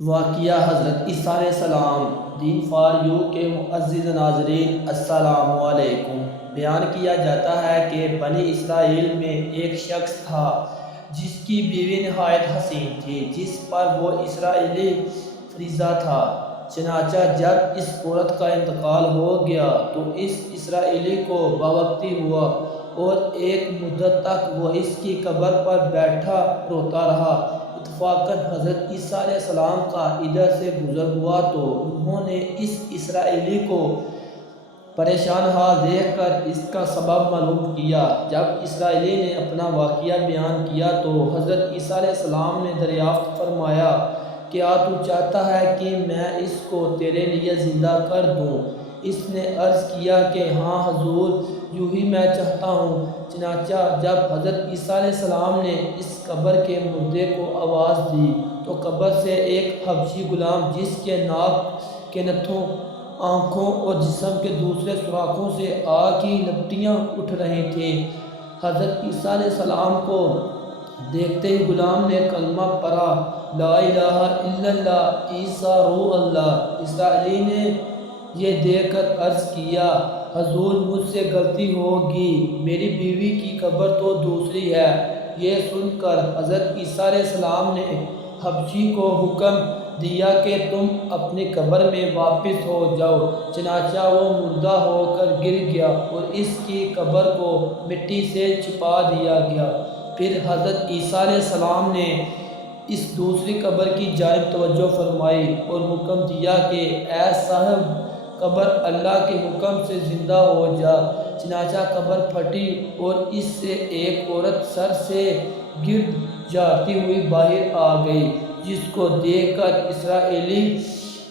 واقعہ حضرت عیسیٰ علیہ السلام دین فار یو کے معزز ناظرین السلام علیکم۔ بیان کیا جاتا ہے کہ بنی اسرائیل میں ایک شخص تھا جس کی بیوی نہایت حسین تھی، جس پر وہ اسرائیلی فریضہ تھا۔ چنانچہ جب اس عورت کا انتقال ہو گیا تو اس اسرائیلی کو باوقتی ہوا اور ایک مدت تک وہ اس کی قبر پر بیٹھا روتا رہا۔ اتفاقاً حضرت عیسیٰ علیہ السلام کا ادھر سے گزر ہوا تو انہوں نے اس اسرائیلی کو پریشان حال دیکھ کر اس کا سبب معلوم کیا۔ جب اسرائیلی نے اپنا واقعہ بیان کیا تو حضرت عیسیٰ علیہ السلام نے دریافت فرمایا، کیا تو چاہتا ہے کہ میں اس کو تیرے لیے زندہ کر دوں؟ اس نے عرض کیا کہ ہاں حضور، یوں ہی میں چاہتا ہوں۔ چنانچہ جب حضرت عیسیٰ علیہ السلام نے اس قبر کے مردے کو آواز دی تو قبر سے ایک حبشی غلام، جس کے ناک کے نتھوں، آنکھوں اور جسم کے دوسرے سوراخوں سے آگ کی لپٹیاں اٹھ رہی تھیں، حضرت عیسیٰ علیہ السلام کو دیکھتے ہی غلام نے کلمہ پڑھا، لا الہ الا اللہ عیسیٰ روح اللہ۔ اسرائیلی نے یہ دیکھ کر عرض کیا، حضور مجھ سے غلطی ہوگی، میری بیوی کی قبر تو دوسری ہے۔ یہ سن کر حضرت عیسیٰ علیہ السلام نے حبشی کو حکم دیا کہ تم اپنی قبر میں واپس ہو جاؤ۔ چنانچہ وہ مردہ ہو کر گر گیا اور اس کی قبر کو مٹی سے چھپا دیا گیا۔ پھر حضرت عیسیٰ علیہ السلام نے اس دوسری قبر کی جانب توجہ فرمائی اور حکم دیا کہ اے صاحب قبر، اللہ کے حکم سے زندہ ہو جا۔ چنانچہ قبر پھٹی اور اس سے ایک عورت سر سے گرد جاتی ہوئی باہر آ گئی، جس کو دیکھ کر اسرائیلی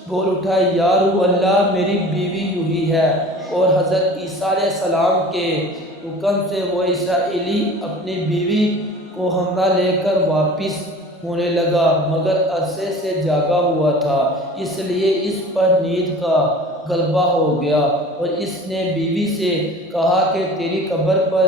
بول اٹھا، یا روح اللہ، میری بیوی یوں ہی ہے۔ اور حضرت عیسیٰ علیہ السلام کے حکم سے وہ اسرائیلی اپنی بیوی کو ہمراہ لے کر واپس ہونے لگا، مگر عرصے سے جاگا ہوا تھا، اس لیے اس پر نیند کا غلبہ ہو گیا اور اس نے بیوی سے کہا کہ تیری قبر پر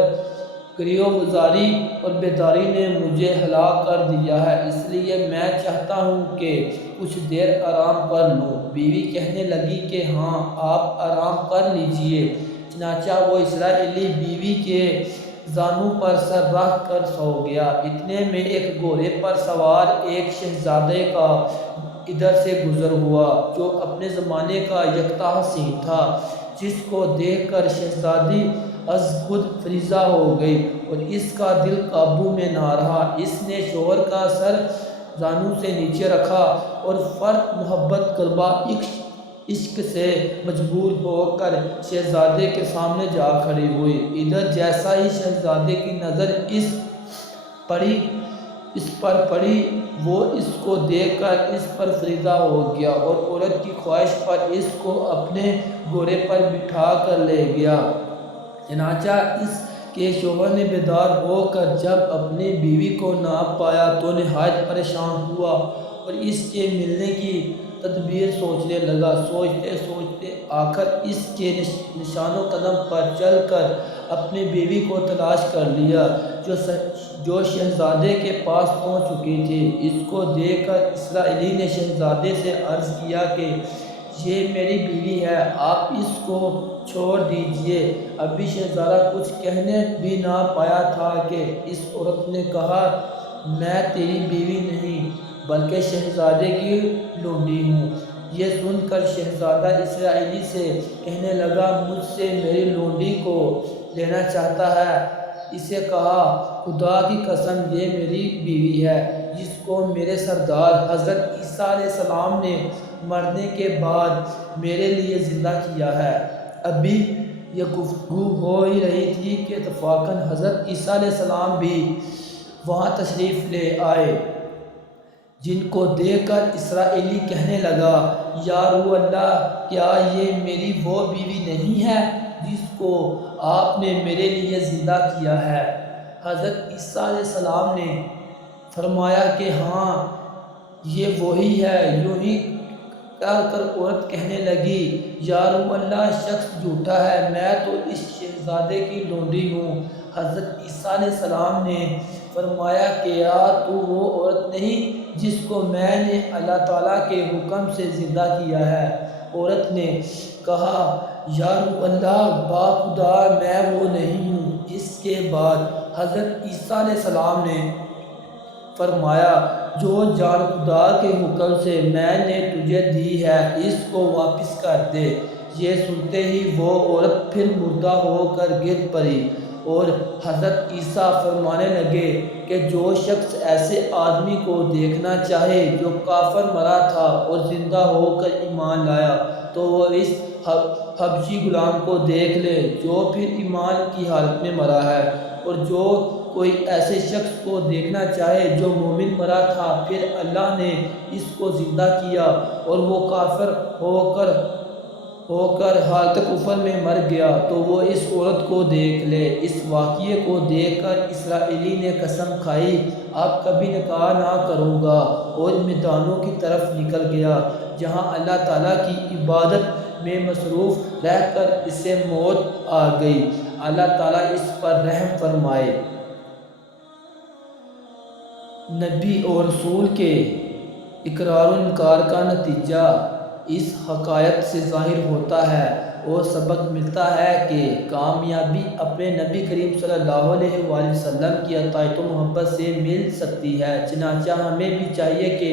گریو گزاری اور بیداری نے مجھے ہلاک کر دیا ہے، اس لیے میں چاہتا ہوں کہ کچھ دیر آرام کر لوں۔ بیوی کہنے لگی کہ ہاں، آپ آرام کر لیجئے۔ چنانچہ وہ اسرائیلی بیوی کے زانوں پر سر رکھ کر سو گیا۔ اتنے میں ایک گھوڑے پر سوار ایک شہزادے کا ادھر سے گزر ہوا، جو اپنے زمانے کا یکتا حسین تھا، جس کو دیکھ کر شہزادی از خود فریضہ ہو گئی اور اس کا دل قابو میں نہ رہا۔ اس نے شوہر کا سر زانوں سے نیچے رکھا اور فرط محبت طلبہ عشق سے مجبور ہو کر شہزادے کے سامنے جا کھڑی ہوئی۔ ادھر جیسا ہی شہزادے کی نظر اس پر پڑی، وہ اس کو دیکھ کر اس پر فریضہ ہو گیا اور عورت کی خواہش پر اس کو اپنے گھوڑے پر بٹھا کر لے گیا۔ چنانچہ اس کے شوہر نے بیدار ہو کر جب اپنی بیوی کو نہ پایا تو نہایت پریشان ہوا اور اس کے ملنے کی تدبیر سوچنے لگا۔ سوچتے سوچتے آخر اس کے نشان و قدم پر چل کر اپنی بیوی کو تلاش کر لیا، جو شہزادے کے پاس پہنچ چکی تھی۔ اس کو دیکھ کر اسرائیلی نے شہزادے سے عرض کیا کہ یہ میری بیوی ہے، آپ اس کو چھوڑ دیجئے۔ ابھی شہزادہ کچھ کہنے بھی نہ پایا تھا کہ اس عورت نے کہا، میں تیری بیوی نہیں بلکہ شہزادے کی لونڈی ہوں۔ یہ سن کر شہزادہ اسرائیلی سے کہنے لگا، مجھ سے میری لونڈی کو لینا چاہتا ہے؟ اسے کہا، خدا کی قسم یہ میری بیوی ہے، جس کو میرے سردار حضرت عیسیٰ علیہ السلام نے مرنے کے بعد میرے لیے زندہ کیا ہے۔ ابھی یہ گفتگو ہو ہی رہی تھی کہ اتفاقاً حضرت عیسیٰ علیہ السلام بھی وہاں تشریف لے آئے، جن کو دیکھ کر اسرائیلی کہنے لگا، یا روح اللہ، کیا یہ میری وہ بیوی نہیں ہے جس کو آپ نے میرے لیے زندہ کیا ہے؟ حضرت عیسیٰ علیہ السلام نے فرمایا کہ ہاں، یہ وہی ہے۔ یوں ہی کہہ کر عورت کہنے لگی، یا روح اللہ، شخص جھوٹا ہے، میں تو اس شہزادے کی لونڈی ہوں۔ حضرت عیسیٰ علیہ السلام نے فرمایا، کیا تو وہ عورت نہیں جس کو میں نے اللہ تعالیٰ کے حکم سے زندہ کیا ہے۔ عورت نے کہا یا رسول اللہ، باخدا میں وہ نہیں ہوں۔ اس کے بعد حضرت عیسیٰ علیہ السلام نے فرمایا جو جان خدا کے حکم سے میں نے تجھے دی ہے اس کو واپس کر دے۔ یہ سنتے ہی وہ عورت پھر مردہ ہو کر گر پڑی، اور حضرت عیسیٰ فرمانے لگے کہ جو شخص ایسے آدمی کو دیکھنا چاہے جو کافر مرا تھا اور زندہ ہو کر ایمان لایا تو وہ اس حبشی غلام کو دیکھ لے جو پھر ایمان کی حالت میں مرا ہے، اور جو کوئی ایسے شخص کو دیکھنا چاہے جو مومن مرا تھا پھر اللہ نے اس کو زندہ کیا اور وہ کافر ہو کر حالت کفر میں مر گیا تو وہ اس عورت کو دیکھ لے۔ اس واقعے کو دیکھ کر اسرائیلی نے قسم کھائی اب کبھی نکاح نہ کروں گا، اور میدانوں کی طرف نکل گیا جہاں اللہ تعالیٰ کی عبادت میں مصروف رہ کر اسے موت آ گئی۔ اللہ تعالیٰ اس پر رحم فرمائے۔ نبی اور رسول کے اقرار و انکار کا نتیجہ اس حقائق سے ظاہر ہوتا ہے اور سبق ملتا ہے کہ کامیابی اپنے نبی کریم صلی اللہ علیہ وآلہ وسلم کی اطاعت و محبت سے مل سکتی ہے۔ چنانچہ ہمیں بھی چاہیے کہ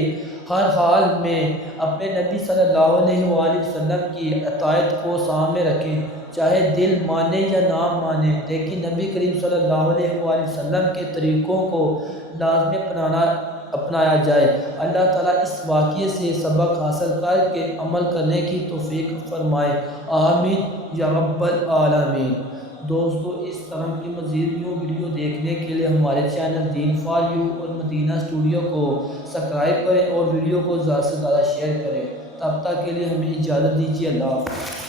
ہر حال میں اپنے نبی صلی اللہ علیہ وآلہ وسلم کی اطاعت کو سامنے رکھیں، چاہے دل مانے یا نہ مانے، لیکن نبی کریم صلی اللہ علیہ وآلہ وسلم کے طریقوں کو لازمی اپنایا جائے۔ اللہ تعالیٰ اس واقعے سے سبق حاصل کر کے عمل کرنے کی توفیق فرمائے، آمین یا رب العالمین۔ دوستو، اس طرح کی مزید نیو ویڈیو دیکھنے کے لیے ہمارے چینل دین فار یو اور مدینہ اسٹوڈیو کو سبسکرائب کریں اور ویڈیو کو زیادہ سے زیادہ شیئر کریں۔ تب تک کے لیے ہمیں اجازت دیجیے، اللہ حافظ۔